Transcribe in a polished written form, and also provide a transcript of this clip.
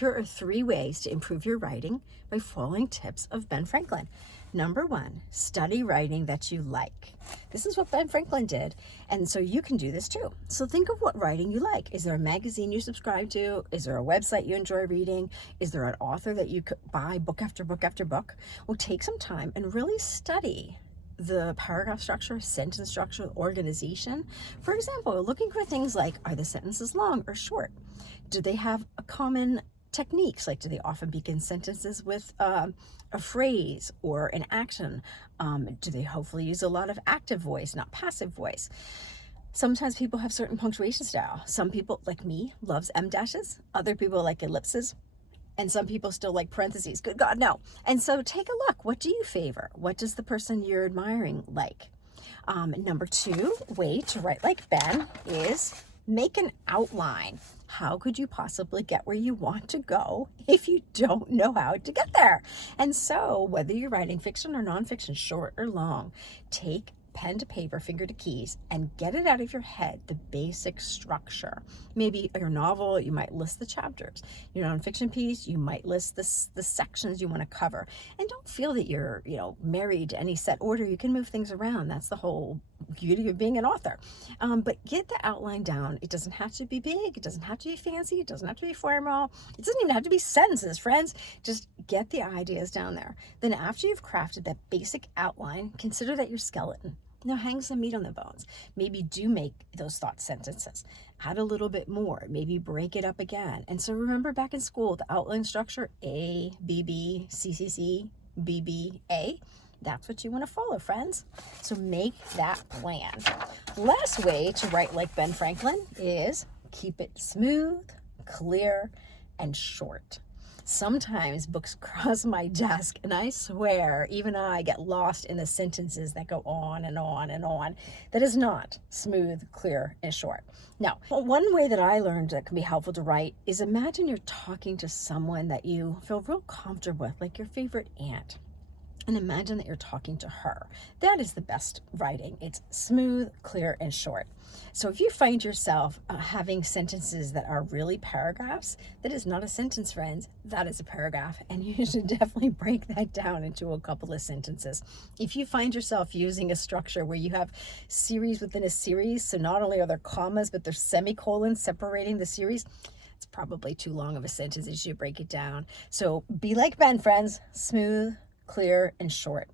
Here are 3 ways to improve your writing by following tips of Ben Franklin. Number 1, study writing that you like. This is what Ben Franklin did, and so you can do this too. So think of what writing you like. Is there a magazine you subscribe to? Is there a website you enjoy reading? Is there an author that you could buy book after book after book? Well, take some time and really study the paragraph structure, sentence structure, organization. For example, looking for things like, are the sentences long or short? Do they have a common techniques? Like, do they often begin sentences with a phrase or an action? Do they hopefully use a lot of active voice, not passive voice? Sometimes people have certain punctuation style. Some people, like me, loves em dashes. Other people like ellipses. And some people still like parentheses. Good God, no. And so take a look. What do you favor? What does the person you're admiring like? Number 2 way to write like Ben is make an outline. How could you possibly get where you want to go if you don't know how to get there? And so whether you're writing fiction or nonfiction, short or long, take pen to paper, finger to keys, and get it out of your head, the basic structure. Maybe your novel, you might list the chapters. Your nonfiction piece, you might list the sections you want to cover. And don't feel that you're, married to any set order. You can move things around. That's the whole beauty of being an author. But get the outline down. It doesn't have to be big. It doesn't have to be fancy. It doesn't have to be formal. It doesn't even have to be sentences, friends. Just get the ideas down there. Then after you've crafted that basic outline, consider that your skeleton. Now hang some meat on the bones. Maybe do make those thought sentences. Add a little bit more. Maybe break it up again. And so remember back in school, the outline structure, A, B, B, C, C, C, B, B, A. That's what you want to follow, friends. So make that plan. Last way to write like Ben Franklin is keep it smooth, clear, and short. Sometimes books cross my desk and I swear even I get lost in the sentences that go on and on and on. That is not smooth, clear, and short. Now, one way that I learned that can be helpful to write is imagine you're talking to someone that you feel real comfortable with, like your favorite aunt. And imagine that you're talking to her. That is the best writing. It's smooth, clear, and short. So if you find yourself having sentences that are really paragraphs, that is not a sentence, friends. That is a paragraph. And you should definitely break that down into a couple of sentences. If you find yourself using a structure where you have series within a series, so not only are there commas, but there's semicolons separating the series, it's probably too long of a sentence. You should break it down. So be like Ben, friends. Smooth, clear, and short.